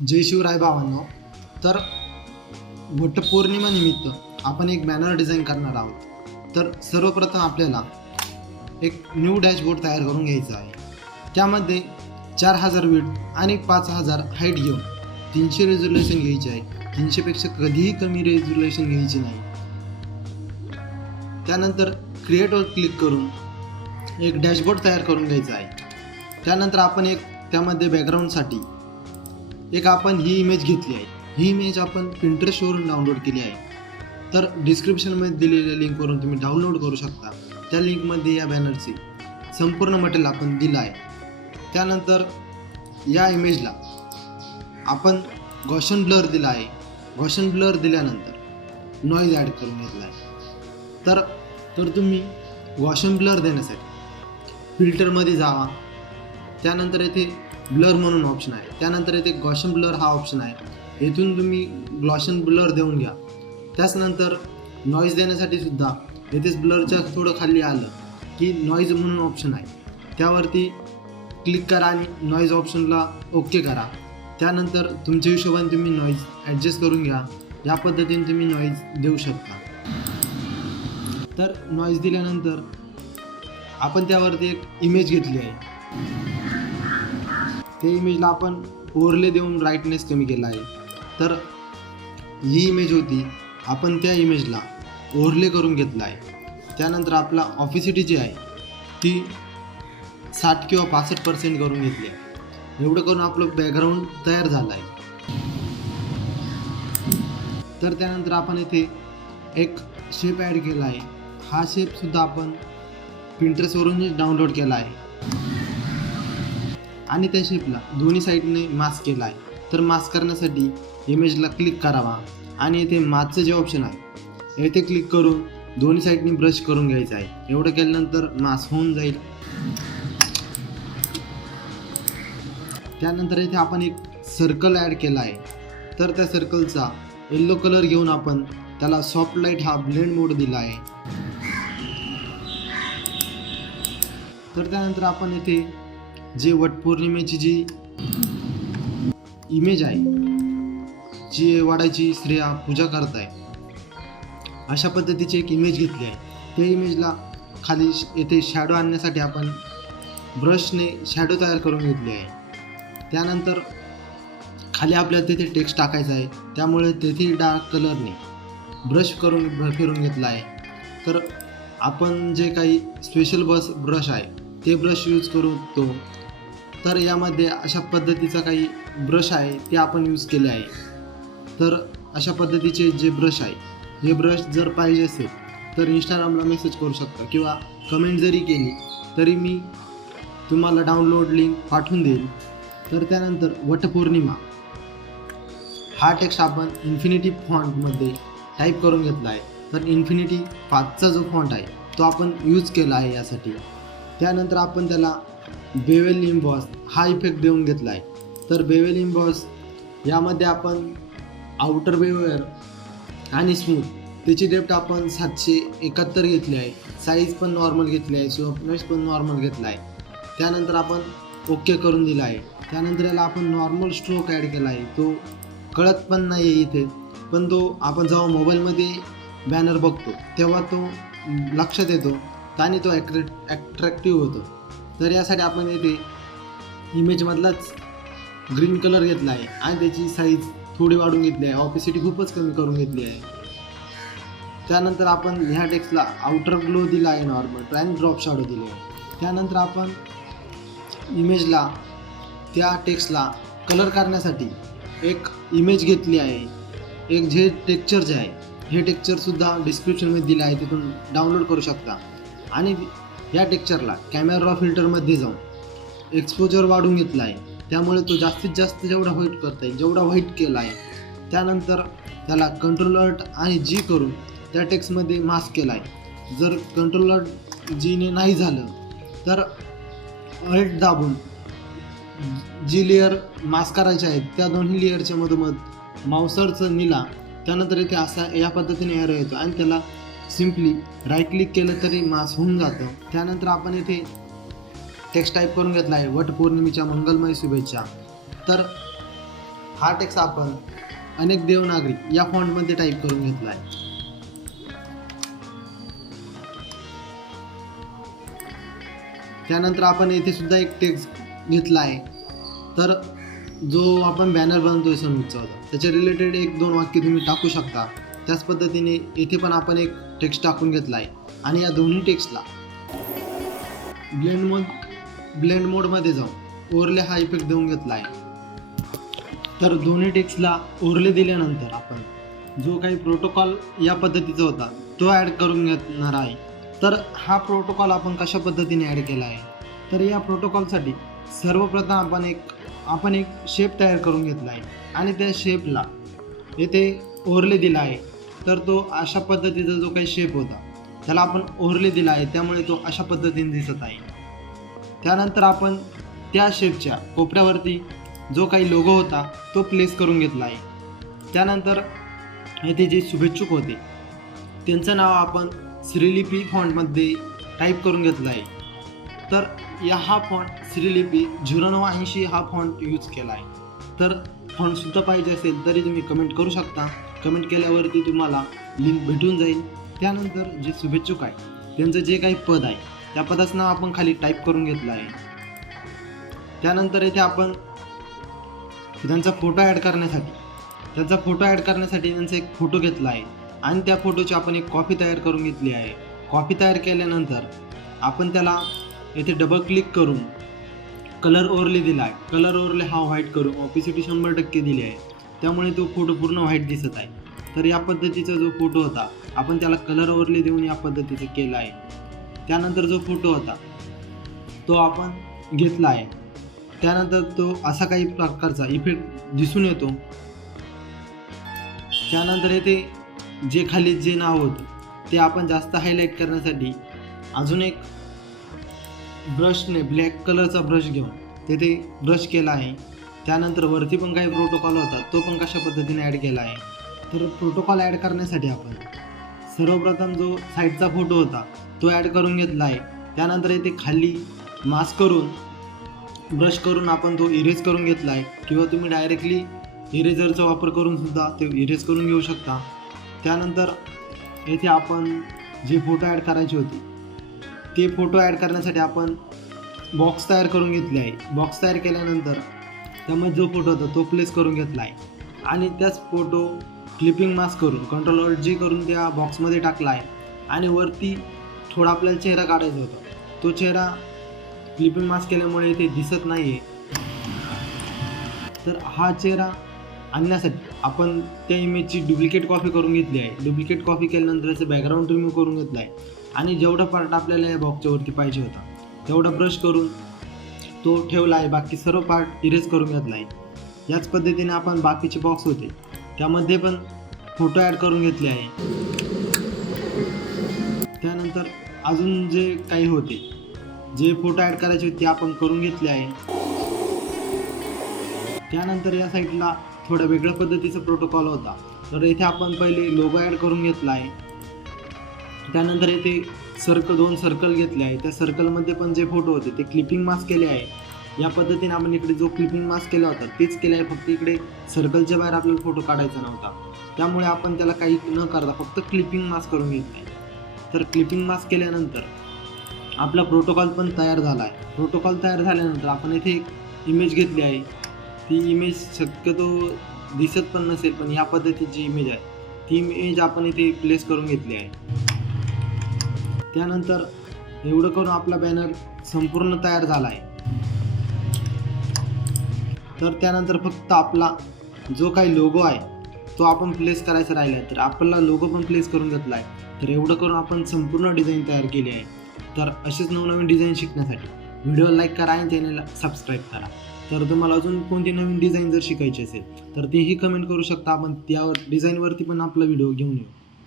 जय शिवराय भावांनो. तर वटपौर्णिमेनिमित्त आपण एक बॅनर डिझाईन करणार आहोत. तर सर्वप्रथम आपल्याला एक न्यू डॅशबोर्ड तयार करून घ्यायचा आहे. त्यामध्ये 4000 विड्थ आणि 5000 हाईट घेऊन 300 रेझोल्युशन घ्यायचे आहे. 300पेक्षा कधीही कमी रेझोल्युशन घ्यायची नाही. त्यानंतर क्रिएटवर क्लिक करून एक डॅशबोर्ड तयार करून घ्यायचा आहे. त्यानंतर आपण त्यामध्ये बॅकग्राऊंडसाठी आपण ही इमेज घेतली आहे. ही इमेज आपण पिंटरेस्टवरून डाउनलोड केली आहे. तर डिस्क्रिप्शनमध्ये दिलेल्या लिंकवरून तुम्ही डाउनलोड करू शकता. त्या लिंकमध्ये या बॅनरचे संपूर्ण मटेरियल आपण दिलं आहे. त्यानंतर या इमेजला आपण गॉशन ब्लर दिला आहे. गॉशन ब्लर दिल्यानंतर नॉईज ॲड करून घेतला आहे. तर तुम्ही गॉशन ब्लर देण्यासाठी फिल्टरमध्ये जावा. त्यानंतर येथे ब्लर म्हणून ऑप्शन आहे. त्यानंतर येथे गॉशन ब्लर हा ऑप्शन आहे. येथून तुम्ही गॉशन ब्लर देऊन घ्या. त्याचनंतर नॉईज देण्यासाठी सुद्धा येथेच ब्लरच्या थोडं खाली आलं की नॉईज म्हणून ऑप्शन आहे. त्यावरती क्लिक करा आणि नॉईज ऑप्शनला ओके करा. त्यानंतर तुमच्या हिशोबाने तुम्ही नॉईज ॲडजस्ट करून घ्या. या पद्धतीने तुम्ही नॉईज देऊ शकता. तर नॉईज दिल्यानंतर आपण त्यावरती एक इमेज घेतली आहे. त्या इमेजला आपण ओव्हरले देऊन ब्राईटनेस कमी केला आहे. तर ही इमेज होती, आपण त्या इमेजला ओव्हरले करून घेतला आहे. त्यानंतर आपला ऑफिसिटी जी आहे ती 60 किंवा 65% करून घेतली आहे. एवढं करून आपलं बॅकग्राऊंड तयार झालं आहे. तर त्यानंतर आपण येथे एक शेप ॲड केला आहे. हा शेपसुद्धा आपण पिंटरेस्टवरून डाउनलोड केला आहे आणि त्या शेपला दोन्ही साईडने मास्क केला आहे. तर मास्क करण्यासाठी इमेजला क्लिक करावा आणि येथे मास्कचं जे ऑप्शन आहे येथे क्लिक करून दोन्ही साईडने ब्रश करून घ्यायचं आहे. एवढं केल्यानंतर मास्क होऊन जाईल. त्यानंतर येथे आपण एक सर्कल ॲड केला आहे. तर त्या सर्कलचा येल्लो कलर घेऊन आपण त्याला सॉफ्ट लाईट हा ब्लेंड मोड दिला आहे. तर त्यानंतर आपण येथे जे वटपौर्णिमेची जी इमेज आहे, जी वाडाची स्त्रिया पूजा करत आहे, अशा पद्धतीची एक इमेज घेतली आहे. त्या इमेजला खाली येथे शॅडो आणण्यासाठी आपण ब्रशने शॅडो तयार करून घेतली आहे. त्यानंतर खाली आपल्याला तेथे टेक्स्ट टाकायचं आहे. त्यामुळे तेथे डार्क कलरने ब्रश करून फिरून घेतला आहे. तर आपण जे काही स्पेशल ब्रश आहे ते ब्रश यूज करतो. तर यामध्ये अशा पद्धतीचा काही ब्रश आहे ते आपण यूज केले आहे. तर अशा पद्धतीचे जे ब्रश आहे, हे ब्रश जर पाहिजे असेल तर इंस्टाग्रामला मेसेज करू शकता किंवा कमेंट जरी केली तरी मी तुम्हाला डाउनलोड लिंक पाठवून देईल. तर त्यानंतर वटपौर्णिमा हा टेक्स्ट आपण इन्फिनिटी फॉन्टमध्ये टाईप करून घेतला आहे. तर इन्फिनिटी 5चा जो फॉन्ट आहे तो आपण यूज केला आहे यासाठी. त्यानंतर आपण त्याला बेवेल इम्बॉस हा इफेक्ट देऊन घेतला आहे. तर बेवेल इम्बॉस यामध्ये आपण आउटर बेवेल आणि स्मूथ त्याची डेप्थ आपण 771 घेतली आहे. साईज पण नॉर्मल घेतली आहे. सॉफ्टनेस पण नॉर्मल घेतला आहे. त्यानंतर आपण ओके करून दिला आहे. त्यानंतर याला आपण नॉर्मल स्ट्रोक ॲड केला आहे. तो कळत पण नाही आहे इथे, पण तो आपण जेव्हा मोबाईलमध्ये बॅनर बघतो तेव्हा तो लक्षात येतो आणि तो ॲट्रॅक्टिव्ह होतो. तर यासाठी आपण येथे इमेजमधलाच ग्रीन कलर घेतला आहे आणि त्याची साईज थोडी वाढून घेतली आहे. ऑपेसिटी खूपच कमी करून घेतली आहे. त्यानंतर आपण ह्या टेक्स्टला आउटर ग्लो दिला आहे, नॉर्मल आणि ड्रॉप शॅडो दिले आहे. त्यानंतर आपण इमेजला त्या टेक्स्टला कलर करण्यासाठी एक इमेज घेतली आहे. एक जे टेक्स्चर जे आहे हे टेक्स्चरसुद्धा डिस्क्रिप्शनमध्ये दिलं आहे, तिथून डाउनलोड करू शकता. आणि या टेक्स्चरला कॅमेरा रॉ फिल्टरमध्ये जाऊन एक्सपोजर वाढून घेतला आहे. त्यामुळे तो जास्तीत जास्त जेवढा व्हाईट करता येईल जेवढा व्हाईट केला आहे. त्यानंतर त्याला कंट्रोल अल्ट आणि जी करून त्या टेक्स्टमध्ये मास्क केला आहे. जर कंट्रोल अल्ट जीने नाही झालं तर अल्ट दाबून जी लेअर मास्क करायचे आहेत त्या दोन्ही लेअरच्या मधोमध माउसरचं निला. त्यानंतर इथे असा या पद्धतीने एरो येतो आणि त्याला सिम्पली राईट क्लिक केलं तरी मास्क होऊन जातं. त्यानंतर आपण इथे टेक्स्ट टाईप करून घेतला आहे, वटपौर्णिमेच्या मंगलमय शुभेच्छा. तर हा टेक्स्ट आपण अनेक देवनागरी या फॉन्टमध्ये टाईप करून घेतला आहे. त्यानंतर आपण येथे सुद्धा एक टेक्स्ट घेतला आहे. तर जो आपण बॅनर बनवतोय समोरचा होता त्याच्या रिलेटेड 1-2 वाक्य तुम्ही टाकू शकता. त्याच पद्धतीने येथे पण आपण एक टेक्स्ट टाकून घेतला आहे आणि या दोन्ही टेक्स्टला ब्लेंड मोडमध्ये जाऊन ओव्हरले हा इफेक्ट देऊन घेतला आहे. तर दोन्ही टेक्स्टला ओव्हरले दिल्यानंतर आपण जो काही प्रोटोकॉल या पद्धतीचा होता तो ॲड करून घेणार आहे. तर हा प्रोटोकॉल आपण कशा पद्धतीने ॲड केला आहे, तर या प्रोटोकॉलसाठी सर्वप्रथम आपण एक शेप तयार करून घेतला आहे आणि त्या शेपला येथे ओव्हरले दिला आहे. तर तो अशा पद्धतीचा जो काही शेप होता त्याला आपण ओव्हरले दिला आहे, त्यामुळे तो अशा पद्धतीने दिसत आहे. त्यानंतर आपण त्या शेपच्या कोपऱ्यावरती जो काही लोगो होता तो प्लेस करून घेतला आहे. त्यानंतर येथे जे शुभेच्छुक होते त्यांचं नाव आपण श्रीलिपी फॉन्टमध्ये टाईप करून घेतला आहे. तर हा फॉन्ट श्रीलिपी 0980 हा फॉन्ट यूज केला आहे. तर फॉन्टसुद्धा पाहिजे असेल तरी तुम्ही कमेंट करू शकता. कमेंट केल्यावरती तुम्हाला लिंक भेटून जाईल. त्यानंतर जे शुभेच्छुक आहे त्यांचं जे काही पद आहे त्या पदाचं नाव आपण खाली टाईप करून घेतलं आहे. त्यानंतर येथे आपण त्यांचा फोटो ॲड करण्यासाठी त्यांचा एक फोटो घेतला आहे आणि त्या फोटोची आपण एक कॉपी तयार करून घेतली आहे. कॉपी तयार केल्यानंतर आपण त्याला येथे डबल क्लिक करून कलर ओव्हरले दिला आहे. कलर ओव्हरले हा व्हाईट करून ऑपिसिटी 100% दिली आहे, त्यामुळे तो फोटो पूर्ण व्हाईट दिसत आहे. तर या पद्धतीचा जो फोटो होता आपण त्याला कलर ओव्हरले देऊन या पद्धतीचं केला आहे. त्यानंतर जो फोटो होता तो आपण घेतला आहे. त्यानंतर तो असा काही प्रकारचा इफेक्ट दिसून येतो. त्यानंतर येथे जे खाली जे नाव होतं ते आपण जास्त हायलाईट करण्यासाठी अजून एक ब्रशने ब्लॅक कलरचा ब्रश घेऊन तेथे ब्रश केला आहे. त्यानंतर वरती पण काही प्रोटोकॉल होता तो पण कशा पद्धतीने ॲड केला आहे. तर प्रोटोकॉल ॲड करण्यासाठी आपण सर्वप्रथम जो साईडचा फोटो होता तो ॲड करून घेतला आहे. त्यानंतर येथे खाली मास्क करून ब्रश करून आपण तो इरेज करून घेतला आहे, किंवा तुम्ही डायरेक्टली इरेझरचा वापर करून सुद्धा ते इरेज करून घेऊ शकता. त्यानंतर येथे आपण जे फोटो ॲड करायचे होते ते फोटो ॲड करण्यासाठी आपण बॉक्स तयार करून घेतले आहे. बॉक्स तयार केल्यानंतर त्यामध्ये जो फोटो होता तो प्लेस करून घेतला आहे आणि त्याच फोटो क्लिपिंग मास्क करून Ctrl+G करून त्या बॉक्समध्ये टाकला आहे. आणि वरती थोडा आपल्याला चेहरा काढायचा होता, तो चेहरा क्लिपिंग मास्क केल्यामुळे इथे दिसत नाही आहे. तर हा चेहरा आणण्यासाठी आपण त्या इमेजची डुप्लिकेट कॉपी करून घेतली आहे. डुप्लिकेट कॉपी केल्यानंतर त्याचं बॅकग्राऊंड रिमूव्ह करून घेतला आहे आणि जेवढा पार्ट आपल्याला या बॉक्सच्या वरती पाहिजे होता तेवढा ब्रश करून तो ठेवला आहे. बाकी सर्व पार्ट इरेज करून घेतला आहे. याच पद्धतीने आपण बाकीचे बॉक्स होते त्यामध्ये पण फोटो ॲड करून घेतले आहे. त्यानंतर अजून जे काही होते जे फोटो ॲड करायचे होते ते आपण करून घेतले आहे. त्यानंतर या साईडला थोड्या वेगळ्या पद्धतीचा प्रोटोकॉल होता, तर इथे आपण पहिले लोगो ॲड करून घेतला आहे. त्यानंतर इथे दोन सर्कल घेतले आहे. त्या सर्कलमध्ये पण जे फोटो होते ते क्लिपिंग मास्क केले आहे. या पद्धतीने आपण इकडे जो क्लिपिंग मास्क केला होता तेच केले आहे, फक्त इकडे सर्कलच्या बाहेर आपल्याला फोटो काढायचा नव्हता, त्यामुळे आपण त्याला काही न करता फक्त क्लिपिंग मास्क करून घेतला आहे. तर क्लिपिंग मास्क केल्यानंतर आपला प्रोटोकॉल पण तयार झाला आहे. प्रोटोकॉल तयार झाल्यानंतर आपण इथे एक इमेज घेतली आहे. ती इमेज शक्यतो दिसत पण नसेल, पण या पद्धतीची इमेज आहे ती इमेज आपण इथे प्लेस करून घेतली आहे. त्यानंतर एवढं करून आपला बॅनर संपूर्ण तयार झाला आहे. तर त्यानंतर फक्त आपला जो काही लोगो आहे तो आपण प्लेस करायचा राहिला आहे, तर आपला लोगो पण प्लेस करून घेतला आहे. तर एवढं करून आपण संपूर्ण डिझाईन तयार केली आहे. तर असेच नवनवीन डिझाईन शिकण्यासाठी व्हिडिओ लाईक करा आणि चॅनलला सबस्क्राईब करा. तर तुम्हाला अजून कोणती नवीन डिझाईन जर शिकायची असेल तर तेही कमेंट करू शकता. आपण त्यावर डिझाईनवरती पण आपला व्हिडिओ घेऊन येऊ.